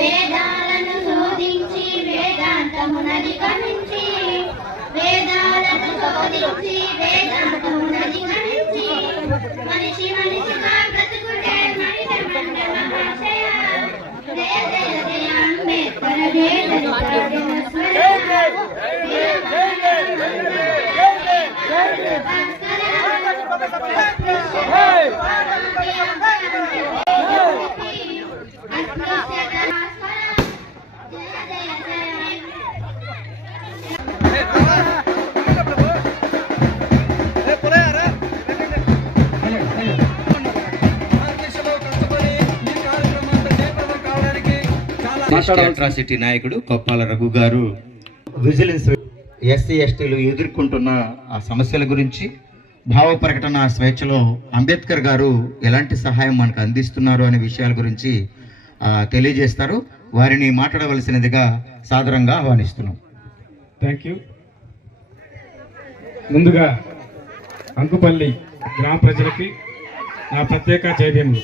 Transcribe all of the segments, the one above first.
వేదాలను శోధించి వేదాంతమునధిగమించి వేదాలను శోధించి వేదాంతమునధిగమించి మనిషి మనిషిగా బ్రతుకుటే మనిషి మహాశయ జయ జయ జయ అంబేద్కర్ జయ అట్రాసిటీ నాయకుడు కొప్పాల రఘు గారు విజిలెన్స్ ఎస్సీ ఎస్టీలు ఎదుర్కొంటున్న ఆ సమస్యల గురించి భావ ప్రకటన స్వేచ్ఛలో అంబేద్కర్ గారు ఎలాంటి సహాయం మనకు అందిస్తున్నారు అనే విషయాల గురించి తెలియజేస్తారు. వారిని మాట్లాడవలసినదిగా సాదరంగా ఆహ్వానిస్తున్నాం. Thank you. ముందుగా అంకుపల్లి గ్రామ ప్రజలకి నా ప్రత్యేక జైభీములు.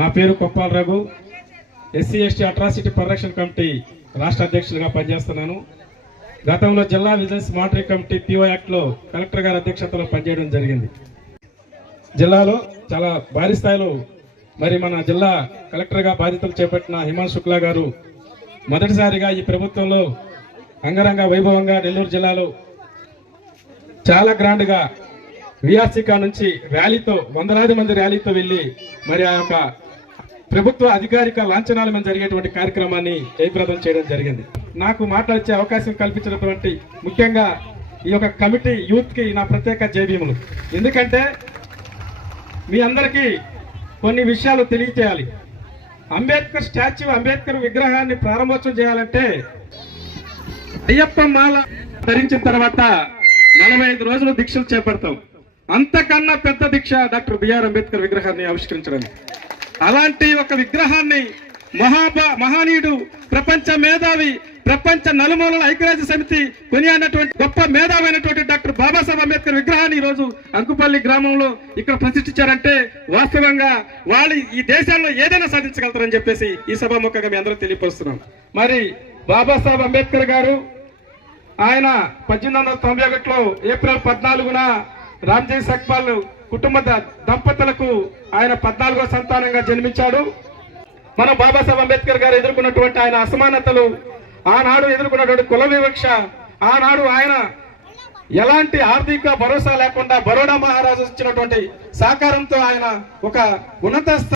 నా పేరు Coppola Raghu, SC ST atrocity పరిరక్షణ కమిటీ రాష్ట్ర అధ్యక్షులుగా పనిచేస్తున్నాను. గతంలో జిల్లా విజిలెన్స్ మానిటరింగ్ కమిటీ పిఓ యాక్ట్లో కలెక్టర్ గారి అధ్యక్షతలో పనిచేయడం జరిగింది. జిల్లాలో చాలా భారీ స్థాయిలో మరి మన జిల్లా కలెక్టర్గా బాధ్యతలు చేపట్టిన హిమాంశు శుక్లా గారు మొదటిసారిగా ఈ ప్రభుత్వంలో అంగరంగ వైభవంగా నెల్లూరు జిల్లాలో చాలా గ్రాండ్గా విఆర్సీకా నుంచి ర్యాలీతో వందలాది మంది ర్యాలీతో వెళ్ళి మరి ఆ యొక్క ప్రభుత్వ అధికారిక లాంఛనాల మీద జరిగేటువంటి కార్యక్రమాన్ని జయప్రదం చేయడం జరిగింది. నాకు మాట్లాడే అవకాశం కల్పించినటువంటి ముఖ్యంగా ఈ యొక్క కమిటీ యూత్ కి నా ప్రత్యేక జైభీములు. ఎందుకంటే మీ అందరికీ కొన్ని విషయాలు తెలియజేయాలి. అంబేద్కర్ స్టాచ్యూ, అంబేద్కర్ విగ్రహాన్ని ప్రారంభోత్సవం చేయాలంటే అయ్యప్ప మాల ధరించిన తర్వాత 45 రోజులు దీక్షలు చేపడతాం. అంతకన్నా పెద్ద దీక్ష డాక్టర్ బిఆర్ అంబేద్కర్ విగ్రహాన్ని ఆవిష్కరించడం. అలాంటి ఒక విగ్రహాన్ని మహానీయుడు, ప్రపంచ మేధావి, ప్రపంచ నలుమూలల ఐక్యరాజ్య సమితి కొనియాడినటువంటి గొప్ప మేధావైనటువంటి డాక్టర్ బాబాసాహెబ్ అంబేద్కర్ విగ్రహాన్ని ఈ రోజు అంకుపల్లి గ్రామంలో ఇక్కడ ప్రతిష్ఠించారంటే వాస్తవంగా వాళ్ళు ఈ దేశాల్లో ఏదైనా సాధించగలుగుతారని చెప్పేసి ఈ సభాముఖంగా మీ అందరూ తెలియపరుస్తున్నాం. మరి బాబాసాహెబ్ అంబేద్కర్ గారు ఆయన 1891లో ఏప్రిల్ 14న రామ్జీ సక్పాల్ కుటుంబ దంపతులకు ఆయన 14వ సంతానంగా జన్మించాడు. మనం బాబాసాహెబ్ అంబేద్కర్ గారు ఎదుర్కొన్నటువంటి ఆయన అసమానతలు, ఆనాడు ఎదుర్కొన్నటువంటి కుల వివక్ష, ఆనాడు ఆయన ఎలాంటి ఆర్థిక భరోసా లేకుండా బరోడా మహారాజు ఇచ్చినటువంటి సహకారంతో ఆయన ఒక ఉన్నత